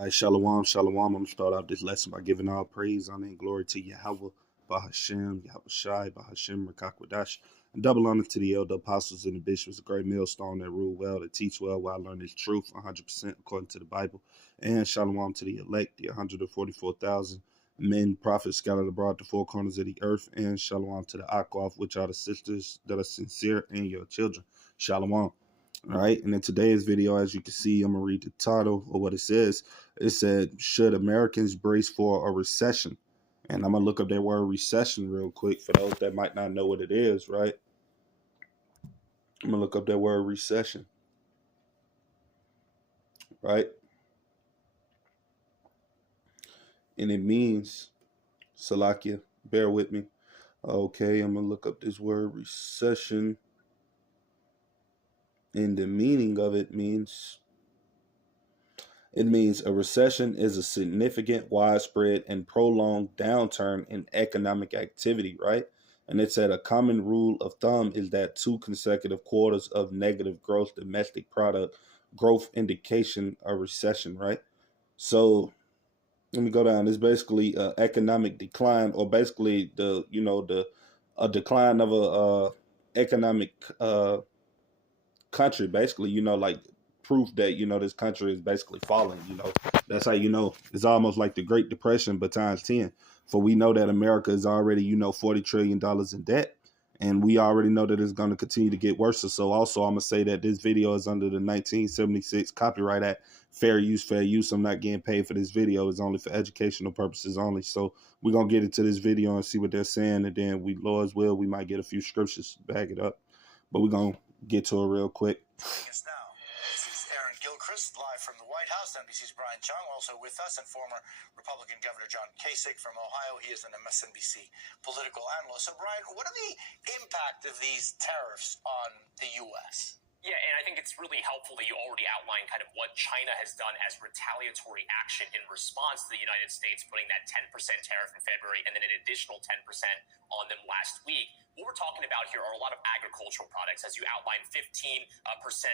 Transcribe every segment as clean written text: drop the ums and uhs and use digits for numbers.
All right, shalom, shalom. I'm going to start out this lesson by giving all praise, honor, and glory to Yahweh, Bahashem, Yahweh Shai, Bahashem, Rakakwadash, and double honor to the elder apostles and the bishops, a great millstone that rule well, that teach well, while learning his truth 100% according to the Bible. And shalom to the elect, the 144,000 men, prophets scattered abroad the four corners of the earth. And shalom to the Akwaf, which are the sisters that are sincere, and your children. Shalom. All right, and in today's video, as you can see, I'm going to read the title or what it says. It said, should Americans brace for a recession? And I'm going to look up that word recession real quick for those that might not know what it is, right? I'm going to look up that word recession, right? And it means, Salakia, bear with me. Okay, I'm going to look up this word recession. And the meaning of it means a recession is a significant, widespread, and prolonged downturn in economic activity, right? And it said a common rule of thumb is that 2 consecutive quarters of negative gross domestic product growth indication a recession, right? So let me go down. It's basically economic decline, or basically a decline of a economic country, basically, like proof that, this country is basically falling, that's how, it's almost like the Great Depression, but times 10. For we know that America is already, $40 trillion in debt, and we already know that it's going to continue to get worse. So also, I'm going to say that this video is under the 1976 Copyright Act, fair use, fair use. I'm not getting paid for this video. It's only for educational purposes only. So we're going to get into this video and see what they're saying, and then Lord's will, we might get a few scriptures to back it up. But we're going to get to it real quick. Yes, now. This is Aaron Gilchrist, live from the White House. NBC's Brian Chung also with us, and former Republican Governor John Kasich from Ohio. He is an MSNBC political analyst. So, Brian, what are the impact of these tariffs on the U.S.? Yeah, and I think it's really helpful that you already outlined kind of what China has done as retaliatory action in response to the United States putting that 10% tariff in February and then an additional 10% on them last week. What we're talking about here are a lot of agricultural products, as you outlined, 15%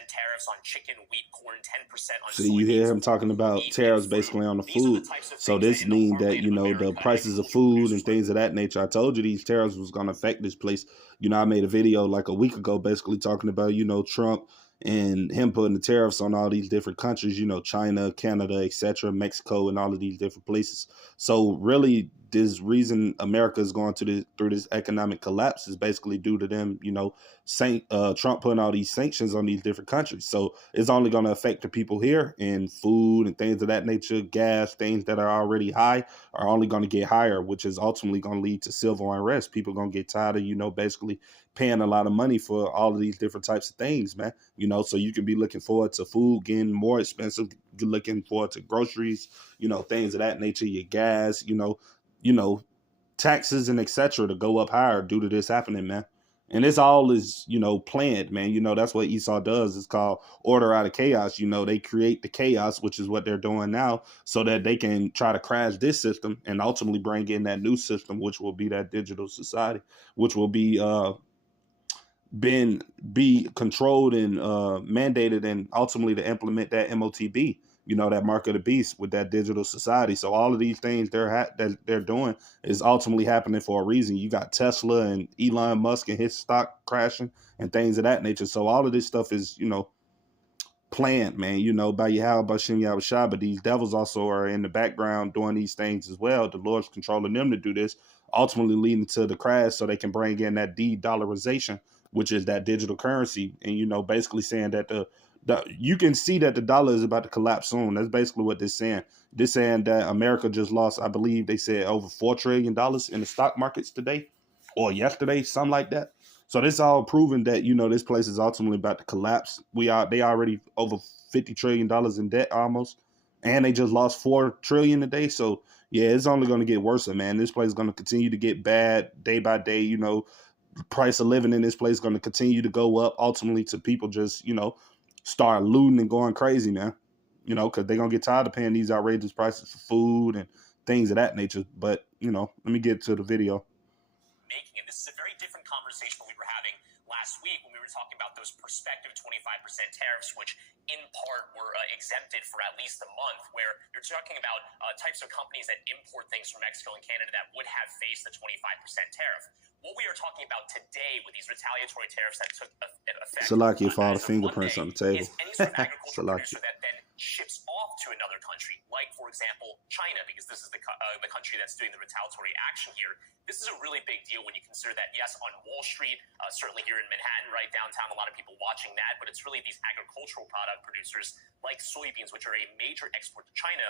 tariffs on chicken, wheat, corn, 10% on soybeans. So you hear him talking about tariffs basically on the food. So this means that, the prices of food and things of that nature. I told you these tariffs was going to affect this place. I made a video like a week ago basically talking about, Trump and him putting the tariffs on all these different countries, China, Canada, etc., Mexico, and all of these different places. So really, this reason America is going through this economic collapse is basically due to them, Trump putting all these sanctions on these different countries. So it's only going to affect the people here, and food and things of that nature, gas, things that are already high are only going to get higher, which is ultimately going to lead to civil unrest. People are going to get tired of, basically paying a lot of money for all of these different types of things, man. So you can be looking forward to food getting more expensive, looking forward to groceries, things of that nature, your gas, taxes and etc. to go up higher due to this happening, man. And this all is, planned, man. That's what Esau does. It's called order out of chaos. They create the chaos, which is what they're doing now, so that they can try to crash this system and ultimately bring in that new system, which will be that digital society, which will be be controlled and mandated, and ultimately to implement that MOTB, that mark of the beast with that digital society. So all of these things that they're doing is ultimately happening for a reason. You got Tesla and Elon Musk and his stock crashing and things of that nature. So all of this stuff is, planned, man, by Yahweh, Bashem, Yahweh Shai, but these devils also are in the background doing these things as well. The Lord's controlling them to do this, ultimately leading to the crash so they can bring in that de-dollarization, which is that digital currency. And, basically saying that you can see that the dollar is about to collapse soon. That's basically what they're saying. They're saying that America just lost, I believe they said, over $4 trillion in the stock markets today or yesterday, something like that. So this all proving that, this place is ultimately about to collapse. They already over $50 trillion in debt almost, and they just lost $4 trillion a day. So yeah, it's only going to get worse, man. This place is going to continue to get bad day by day. The price of living in this place is going to continue to go up, ultimately to people just, start looting and going crazy, man. Because they're going to get tired of paying these outrageous prices for food and things of that nature. But, let me get to the video. And this is a very different conversation we were having last week when we were talking about those those prospective 25% tariffs, which in part were exempted for at least a month, where you're talking about types of companies that import things from Mexico and Canada that would have faced the 25% tariff. What we are talking about today with these retaliatory tariffs that took effect Salakia for all the as of fingerprints Monday on the table. is any sort of agricultural Salakia. producer that then ships off to another country, like, for example, China, because this is the country that's doing the retaliatory action here. This is a really big deal when you consider that, yes, on Wall Street, certainly here in Manhattan, right downtown, a lot of people watching that, but it's really these agricultural product producers like soybeans, which are a major export to China,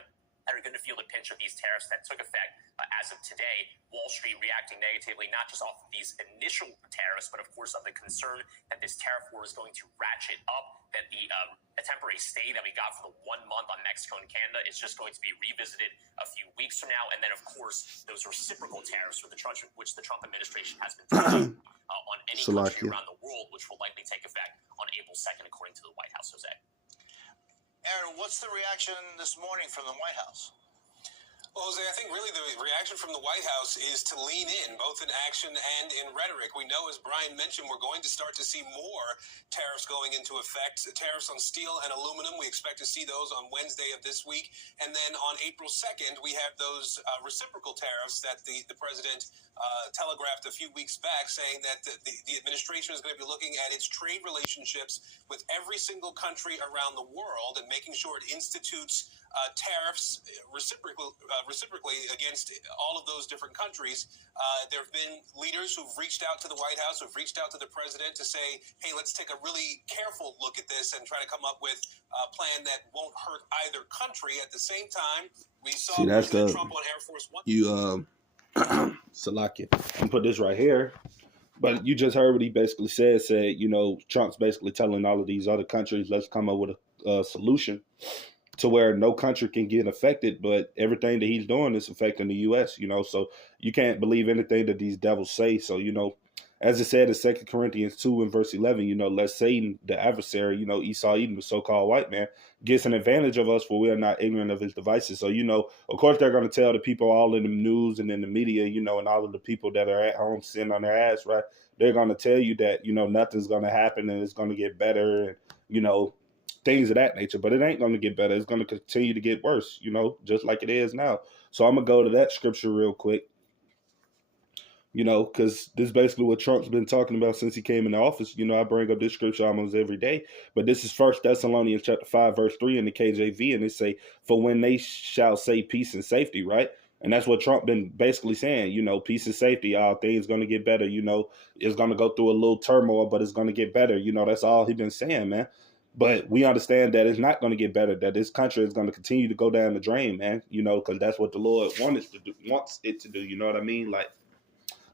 that are going to feel the pinch of these tariffs that took effect as of today. Wall Street reacting negatively, not just off of these initial tariffs, but of course of the concern that this tariff war is going to ratchet up, that the temporary stay that we got for the 1 month on Mexico and Canada is just going to be revisited a few weeks from now. And then, of course, those reciprocal tariffs which the Trump administration has been pushing on any country around the world, which will likely take effect on April 2nd, according to the White House, Jose. Aaron, what's the reaction this morning from the White House? Well, Jose, I think really the reaction from the White House is to lean in, both in action and in rhetoric. We know, as Brian mentioned, we're going to start to see more tariffs going into effect. Tariffs on steel and aluminum, we expect to see those on Wednesday of this week. And then on April 2nd, we have those reciprocal tariffs that the president telegraphed a few weeks back, saying that the administration is going to be looking at its trade relationships with every single country around the world and making sure it institutes tariffs reciprocally against all of those different countries. There have been leaders who've reached out to the White House, who've reached out to the president to say, hey, let's take a really careful look at this and try to come up with a plan that won't hurt either country. At the same time, we saw President Trump on Air Force One. Salakia. I'm put this right here. But you just heard what he basically said, Trump's basically telling all of these other countries, let's come up with a solution to where no country can get affected, but everything that he's doing is affecting the U.S., so you can't believe anything that these devils say. So, as it said in 2 Corinthians 2 and verse 11, lest Satan, the adversary, Esau, Edom, the so-called white man, gets an advantage of us, for we are not ignorant of his devices. So, of course, they're going to tell the people all in the news and in the media, and all of the people that are at home sitting on their ass, right? They're going to tell you that, nothing's going to happen and it's going to get better and, things of that nature, but it ain't going to get better. It's going to continue to get worse, just like it is now. So I'm going to go to that scripture real quick, because this is basically what Trump's been talking about since he came into office. I bring up this scripture almost every day, but this is 1 Thessalonians chapter 5, verse 3 in the KJV, and it say, for when they shall say peace and safety, right? And that's what Trump been basically saying, peace and safety, things going to get better, it's going to go through a little turmoil, but it's going to get better. That's all he's been saying, man. But we understand that it's not going to get better, that this country is going to continue to go down the drain, man, because that's what the Lord wants it to do. You know what I mean? Like,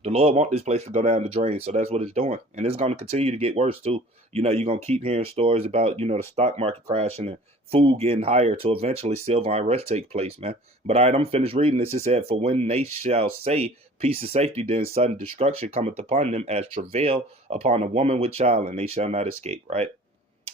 the Lord wants this place to go down the drain, so that's what it's doing. And it's going to continue to get worse, too. You're going to keep hearing stories about, the stock market crashing and food getting higher to eventually civil unrest take place, man. But all right, I'm finished reading this. It said, for when they shall say peace and safety, then sudden destruction cometh upon them as travail upon a woman with child, and they shall not escape, right?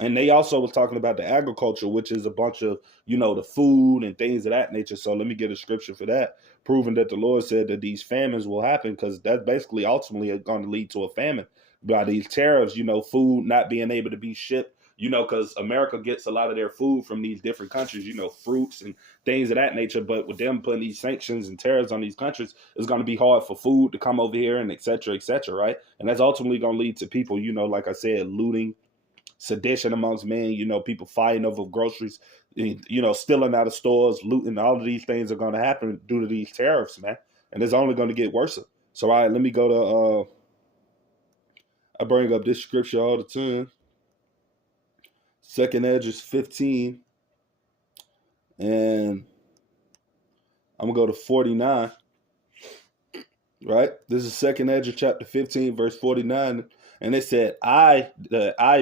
And they also was talking about the agriculture, which is a bunch of, the food and things of that nature. So let me get a scripture for that, proving that the Lord said that these famines will happen, because that's basically ultimately going to lead to a famine. By these tariffs, food not being able to be shipped, because America gets a lot of their food from these different countries, fruits and things of that nature. But with them putting these sanctions and tariffs on these countries, it's going to be hard for food to come over here and et cetera, right? And that's ultimately going to lead to people, like I said, looting, sedition amongst men, people fighting over groceries, stealing out of stores, looting. All of these things are going to happen due to these tariffs, man. And it's only going to get worse. So, all right, let me go to, I bring up this scripture all the time. 2nd Esdras 15. And I'm going to go to 49. Right? This is 2nd Esdras chapter 15, verse 49. And it said, I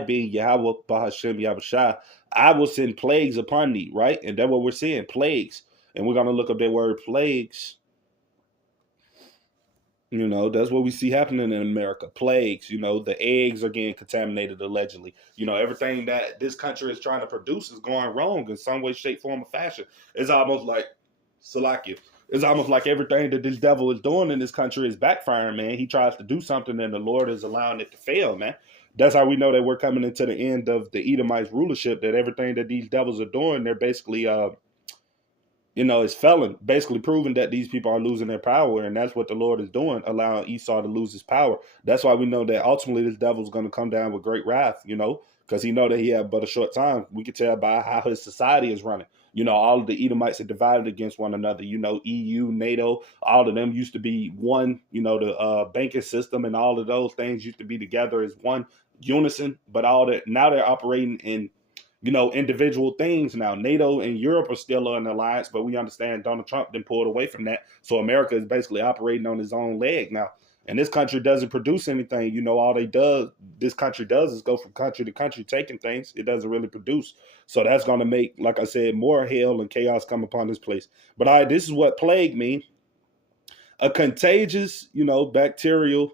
being Yahweh Bahashem Yahushua, I will send plagues upon thee, right? And that's what we're seeing, plagues. And we're going to look up that word plagues. That's what we see happening in America, plagues. The eggs are getting contaminated, allegedly. Everything that this country is trying to produce is going wrong in some way, shape, form, or fashion. It's almost like, Salakia, it's almost like everything that this devil is doing in this country is backfiring, man. He tries to do something and the Lord is allowing it to fail, man. that's how we know that we're coming into the end of the Edomites rulership, that everything that these devils are doing, they're basically is felon, basically proving that these people are losing their power, and that's what the Lord is doing, allowing Esau to lose his power. That's why we know that ultimately this devil's going to come down with great wrath, because he know that he had but a short time. We can tell by how his society is running. All of the Edomites are divided against one another. EU, NATO, all of them used to be one. The banking system and all of those things used to be together as one unison, but all that now they're operating in individual things now. NATO and Europe are still in an alliance, but we understand Donald Trump then pulled away from that. So America is basically operating on his own leg now. And this country doesn't produce anything. All this country does is go from country to country taking things. It doesn't really produce. So that's going to make, like I said, more hell and chaos come upon this place. But all right, this is what plague means. A contagious, bacterial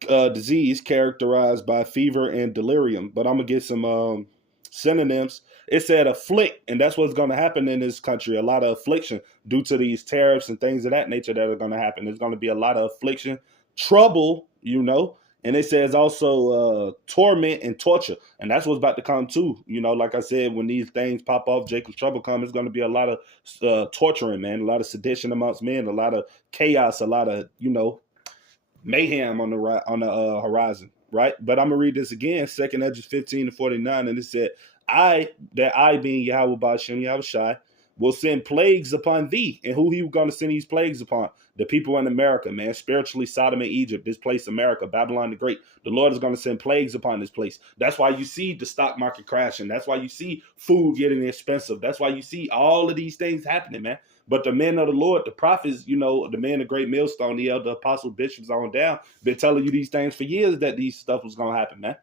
disease characterized by fever and delirium. But I'm going to get some synonyms. It said afflict, and that's what's going to happen in this country. A lot of affliction due to these tariffs and things of that nature that are going to happen. There's going to be a lot of affliction, trouble, and it says also torment and torture, and that's what's about to come too. Like I said, when these things pop off, Jacob's trouble comes, it's going to be a lot of torturing, man, a lot of sedition amongst men, a lot of chaos, a lot of mayhem on the horizon. Right, but I'm gonna read this again. 2nd Esdras 15-49, and it said, I being Yahweh Ba'ashem Yahushai, will send plagues upon thee. And who he was going to send these plagues upon? The people in America, man. Spiritually, Sodom and Egypt, this place, America, Babylon the Great. The Lord is going to send plagues upon this place. That's why you see the stock market crashing. That's why you see food getting expensive. That's why you see all of these things happening, man. But the men of the Lord, the prophets, the men of great millstone, the elder apostle bishops on down, been telling you these things for years that these stuff was going to happen, man.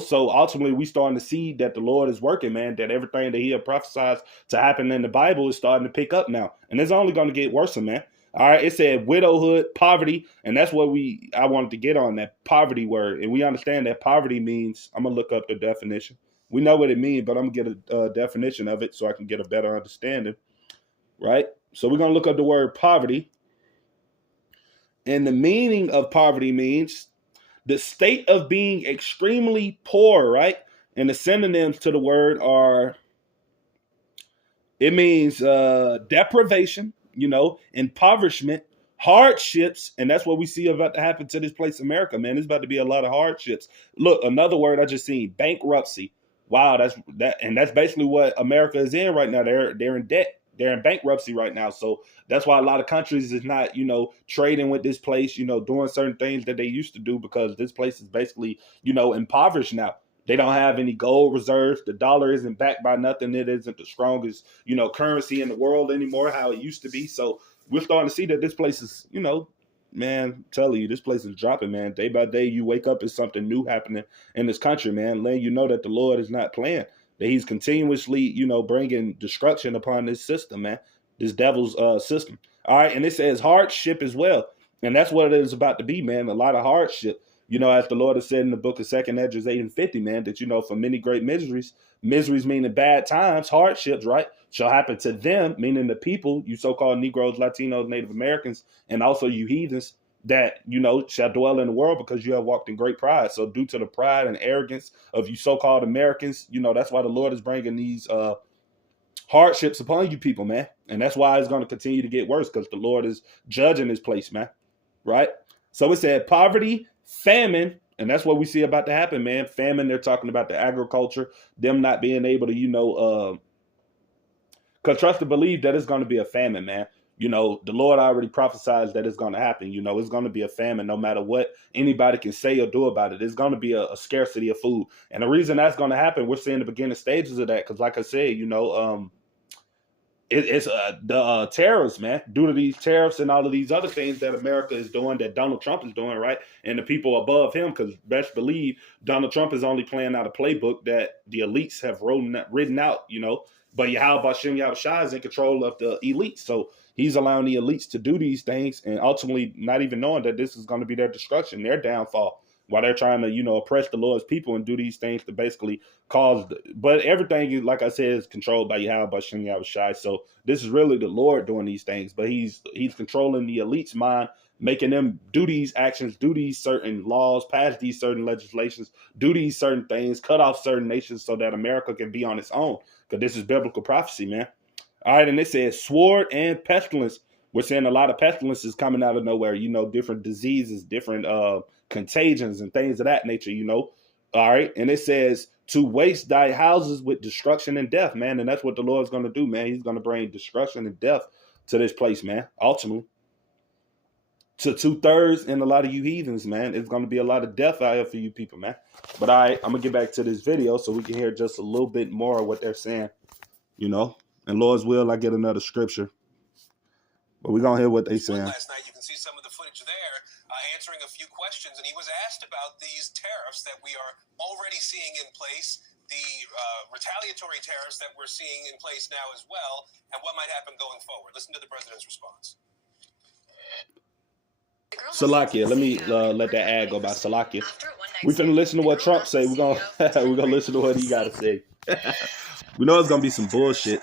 So ultimately we starting to see that the Lord is working, man, that everything that he had prophesied to happen in the Bible is starting to pick up now. And it's only going to get worse, man. All right, it said widowhood, poverty, and that's what I wanted to get on, that poverty word. And we understand that poverty means, I'm going to look up the definition. We know what it means, but I'm going to get a definition of it so I can get a better understanding, right? So we're going to look up the word poverty. And the meaning of poverty means the state of being extremely poor, right? And the synonyms to the word are, it means deprivation, impoverishment, hardships, and that's what we see about to happen to this place, America, man. There's about to be a lot of hardships. Look, another word I just seen, bankruptcy. Wow, that's basically what America is in right now. They're in debt. They're in bankruptcy right now. So that's why a lot of countries is not, trading with this place, doing certain things that they used to do, because this place is basically, impoverished now. They don't have any gold reserves. The dollar isn't backed by nothing. It isn't the strongest, currency in the world anymore, how it used to be. So we're starting to see that this place is, man, I'm telling you, this place is dropping, man. Day by day, you wake up, there's something new happening in this country, man. Letting you know that the Lord is not playing. That he's continuously, bringing destruction upon this system, man, this devil's system. All right, and it says hardship as well. And that's what it is about to be, man, a lot of hardship. As the Lord has said in the book of 2nd Esdras 8-50, man, that, for many great miseries meaning bad times, hardships, right, shall happen to them, meaning the people, you so-called Negroes, Latinos, Native Americans, and also you heathens, that, shall dwell in the world because you have walked in great pride. So due to the pride and arrogance of you so-called Americans, that's why the Lord is bringing these hardships upon you people, man. And that's why it's going to continue to get worse, because the Lord is judging this place, man. Right? So it said poverty, famine, and that's what we see about to happen, man. Famine, they're talking about the agriculture, them not being able to, trust and believe that it's going to be a famine, man. The Lord already prophesies that it's going to happen. It's going to be a famine no matter what anybody can say or do about it. It's going to be a scarcity of food. And the reason that's going to happen, we're seeing the beginning stages of that. Because like I said, it's the tariffs, man, due to these tariffs and all of these other things that America is doing, that Donald Trump is doing, right? And the people above him, because best believe Donald Trump is only playing out a playbook that the elites have written out, But Yahweh Ba'ashem Yahushai is in control of the elites. So he's allowing the elites to do these things and ultimately not even knowing that this is going to be their destruction, their downfall. while they're trying to, oppress the Lord's people and do these things to basically cause. But everything is, like I said, is controlled by Yahweh Shem Yahweh Shai. So this is really the Lord doing these things, but he's controlling the elite's mind, making them do these actions, do these certain laws, pass these certain legislations, do these certain things, cut off certain nations so that America can be on its own. Because this is biblical prophecy, man. All right, and it says sword and pestilence. We're seeing a lot of pestilences coming out of nowhere, different diseases, different contagions and things of that nature, All right, and it says to waste thy houses with destruction and death, man. And that's what the Lord's going to do, man. He's going to bring destruction and death to this place, man, ultimately. To 2/3 and a lot of you heathens, man. It's going to be a lot of death out here for you people, man. But all right, I'm going to get back to this video so we can hear just a little bit more of what they're saying, And Lord's will, I get another scripture. But we're going to hear what they saying. Last night, you can see some of the footage there answering a few questions. And he was asked about these tariffs that we are already seeing in place, the retaliatory tariffs that we're seeing in place now as well, and what might happen going forward. Listen to the president's response. Salakia, let me let that ad go by. Salakia. We finna listen to what Trump say. We're gonna listen to what he gotta say. We know it's gonna be some bullshit.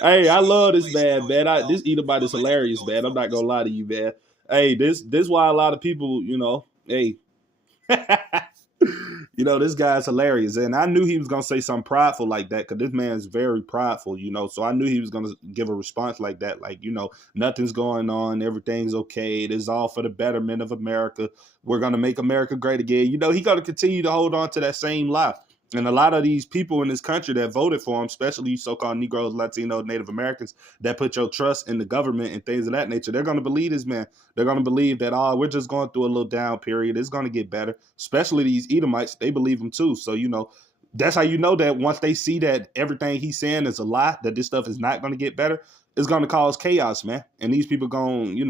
Hey, I love this man. This Edomite is hilarious, man. I'm not gonna lie to you, man. Hey, this why a lot of people, hey. This guy's hilarious. And I knew he was going to say something prideful like that because this man's very prideful, So I knew he was going to give a response like that. Like, nothing's going on. Everything's okay. It is all for the betterment of America. We're going to make America great again. He got to continue to hold on to that same lie. And a lot of these people in this country that voted for him, especially so-called Negroes, Latinos, Native Americans, that put your trust in the government and things of that nature, they're going to believe this man. They're going to believe that, we're just going through a little down period. It's going to get better. Especially these Edomites, they believe him too. So, that's how you know that once they see that everything he's saying is a lie, that this stuff is not going to get better, it's going to cause chaos, man. And these people going,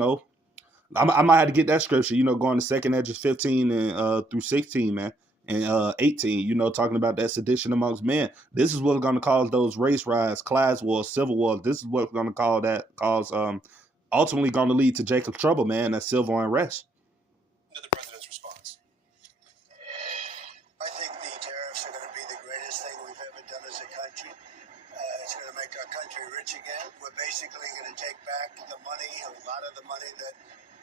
I might have to get that scripture, going to 2nd Esdras 15 and through 16, man. And 18, talking about that sedition amongst men. This is what's going to cause those race riots, class wars, civil wars. This is what's going to cause ultimately going to lead to Jacob's trouble, man. That's civil unrest. To the president's response. I think the tariffs are going to be the greatest thing we've ever done as a country. It's going to make our country rich again. We're basically going to take back the money, a lot of the money that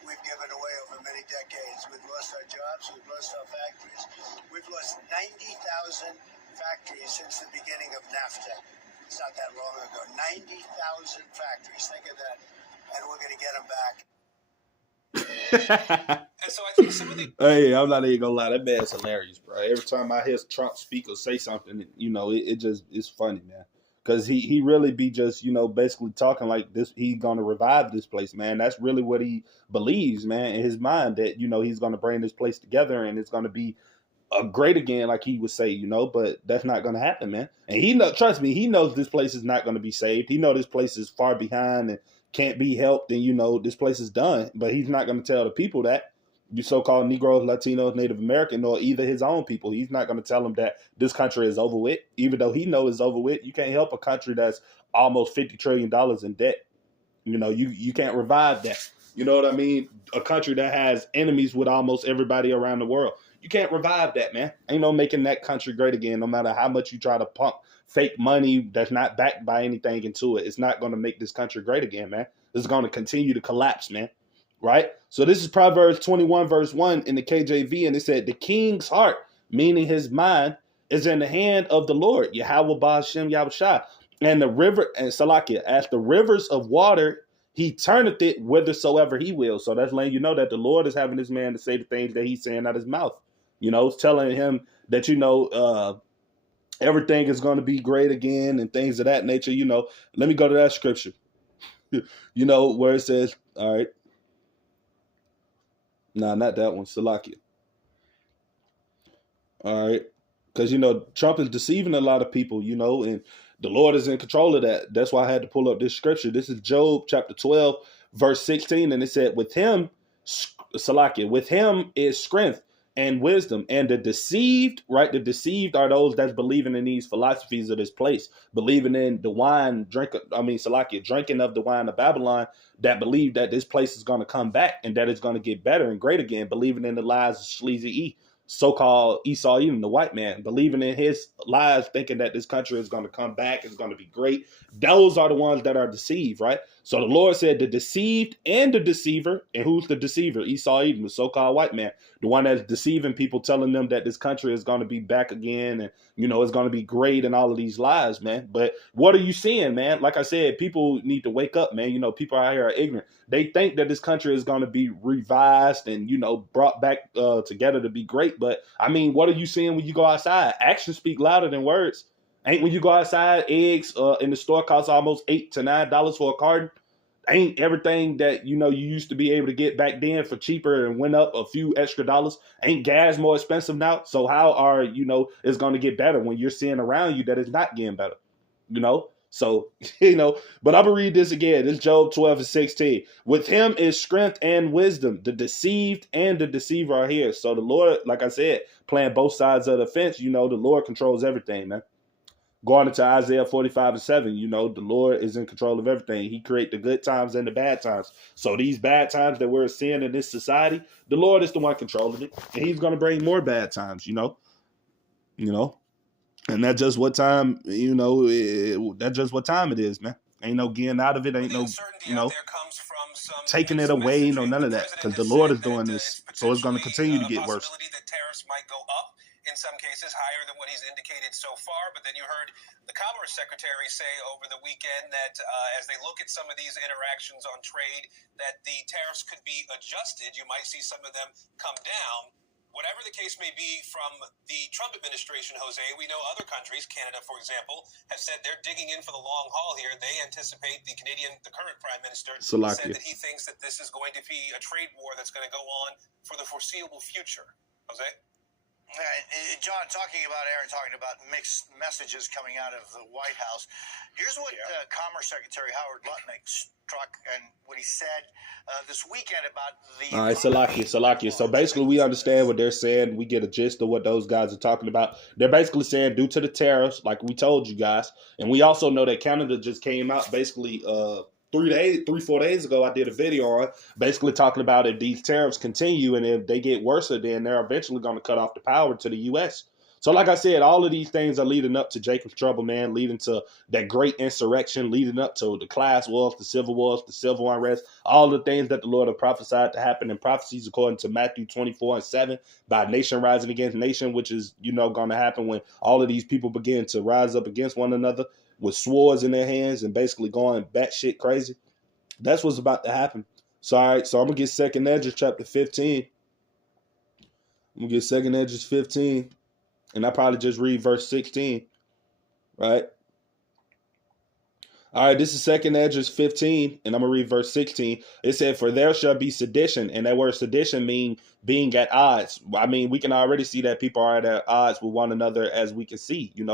we've given away over many decades. We've lost our jobs. We've lost our factories. We've lost 90,000 factories since the beginning of NAFTA. It's not that long ago. 90,000 factories. Think of that. And we're going to get them back. And so I think some of the... Hey, I'm not even going to lie. That man's hilarious, bro. Every time I hear Trump speak or say something, it's funny, man. Because he really be just, basically talking like this. He's going to revive this place, man. That's really what he believes, man, in his mind, that, he's going to bring this place together and it's going to be great again, like he would say, but that's not going to happen, man. And trust me, he knows this place is not going to be saved. He knows this place is far behind and can't be helped. And, this place is done. But he's not going to tell the people that. You so-called Negroes, Latinos, Native American, or either his own people. He's not going to tell them that this country is over with, even though he knows it's over with. You can't help a country that's almost $50 trillion in debt. You can't revive that. You know what I mean? A country that has enemies with almost everybody around the world. You can't revive that, man. Ain't no making that country great again, no matter how much you try to pump fake money that's not backed by anything into it. It's not going to make this country great again, man. It's going to continue to collapse, man. Right? So this is Proverbs 21, verse 1 in the KJV, and it said, the king's heart, meaning his mind, is in the hand of the Lord, Yahweh Ba'ashem Yahushua. And the river, and Salakia, as the rivers of water, he turneth it whithersoever he will. So that's letting you know that the Lord is having this man to say the things that he's saying out of his mouth. It's telling him that, everything is going to be great again and things of that nature. Let me go to that scripture, where it says, all right. Nah, not that one. Salakia. All right. Because, Trump is deceiving a lot of people, and the Lord is in control of that. That's why I had to pull up this scripture. This is Job chapter 12, verse 16. And it said, with him, Salakia, with him is strength. and wisdom. And the deceived, right? The deceived are those that's believing in these philosophies of this place, believing in the wine, Salakia, drinking of the wine of Babylon, that believe that this place is going to come back and that it's going to get better and great again, believing in the lies of Sleazy E, so-called Esau Edom, the white man, believing in his lies, thinking that this country is going to come back, it's going to be great. Those are the ones that are deceived, right? So the Lord said the deceived and the deceiver, and who's the deceiver? Esau Edom, the so-called white man, the one that's deceiving people, telling them that this country is going to be back again and, it's going to be great and all of these lies, man. But what are you seeing, man? Like I said, people need to wake up, man. People out here are ignorant. They think that this country is going to be revised and, brought back together to be great. But, what are you seeing when you go outside? Actions speak louder than words. Ain't when you go outside, eggs in the store cost almost $8 to $9 for a carton. Ain't everything that, you used to be able to get back then for cheaper and went up a few extra dollars. Ain't gas more expensive now? So how are, it's going to get better when you're seeing around you that it's not getting better, So, but I'm going to read this again. This is Job 12:16. With him is strength and wisdom. The deceived and the deceiver are here. So the Lord, like I said, playing both sides of the fence, the Lord controls everything, man. Going into Isaiah 45:7, the Lord is in control of everything. He creates the good times and the bad times. So these bad times that we're seeing in this society, the Lord is the one controlling it. And he's going to bring more bad times, And that's just what time, that's just what time it is, man. Ain't no getting out of it. Ain't no, taking it away, none of that. Because the Lord is doing this. So it's going to continue to get worse. That tariffs might go up. In some cases, higher than what he's indicated so far. But then you heard the Commerce Secretary say over the weekend that as they look at some of these interactions on trade, that the tariffs could be adjusted. You might see some of them come down. Whatever the case may be from the Trump administration, Jose, we know other countries, Canada, for example, have said they're digging in for the long haul here. They anticipate the current prime minister, said that he thinks that this is going to be a trade war that's going to go on for the foreseeable future. Jose? John, Aaron talking about mixed messages coming out of the White House. Here's what Commerce Secretary Howard Lutnick struck and what he said this weekend about the... All right, Salakia. So basically we understand what they're saying. We get a gist of what those guys are talking about. They're basically saying due to the tariffs, like we told you guys, and we also know that Canada just came out basically 4 days ago, I did a video on basically talking about if these tariffs continue and if they get worse, then they're eventually going to cut off the power to the U.S. So like I said, all of these things are leading up to Jacob's trouble, man, leading to that great insurrection, leading up to the class wars, the civil unrest, all the things that the Lord have prophesied to happen in prophecies according to Matthew 24:7, by nation rising against nation, which is, going to happen when all of these people begin to rise up against one another with swords in their hands and basically going batshit crazy. That's what's about to happen. So, all right, so I'm going to get 2nd Esdras chapter 15. I'm going to get 2nd Esdras 15, and I probably just read verse 16, right? All right, this is 2nd Esdras 15, and I'm going to read verse 16. It said, for there shall be sedition, and that word sedition means being at odds. We can already see that people are at odds with one another, as we can see, You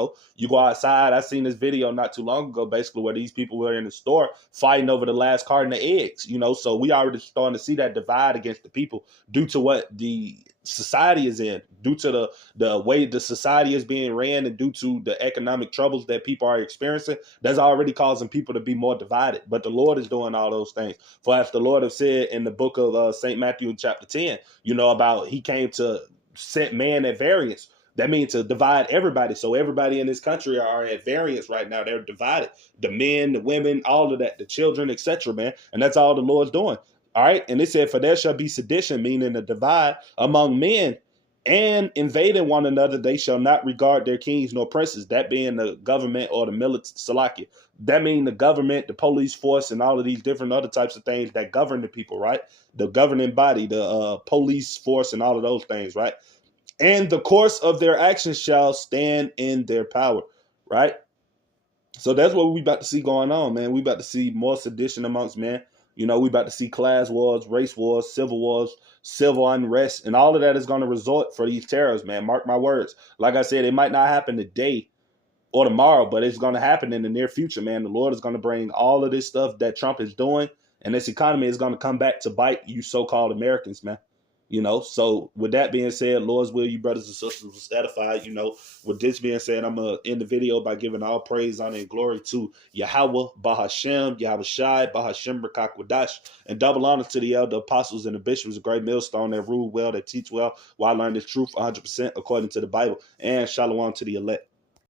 go outside. I seen this video not too long ago, basically, where these people were in the store fighting over the last carton of eggs, So we already starting to see that divide against the people due to what the society is in, due to the way the society is being ran and due to the economic troubles that people are experiencing. That's already causing people to be more divided. But the Lord is doing all those things. For as the Lord have said in the book of St. Matthew chapter 10, about he came to set man at variance. That means to divide everybody. So everybody in this country are at variance right now. They're divided. The men, the women, all of that, the children, etc., man. And that's all the Lord's doing. All right. And it said, for there shall be sedition, meaning a divide among men, and invading one another, they shall not regard their kings nor princes, that being the government or the military, Salakia. That means the government, the police force, and all of these different other types of things that govern the people, right? The governing body, the police force, and all of those things, right? And the course of their actions shall stand in their power, right? So that's what we about to see going on, man. We about to see more sedition amongst men. We about to see class wars, race wars, civil unrest, and all of that is going to result for these terrorists, man. Mark my words. Like I said, it might not happen today or tomorrow, but it's going to happen in the near future, man. The Lord is going to bring all of this stuff that Trump is doing, and this economy is going to come back to bite you so-called Americans, man. So with that being said, Lord's will, you brothers and sisters was edified. With this being said, I'm going to end the video by giving all praise, honor, and glory to Yahweh, Bahashem, Yahweh Shai, Bahashem, Rakakwadash, and double honor to the elder apostles and the bishops, a great millstone that rule well, that teach well, while I learn the truth 100% according to the Bible, and shalom to the elect.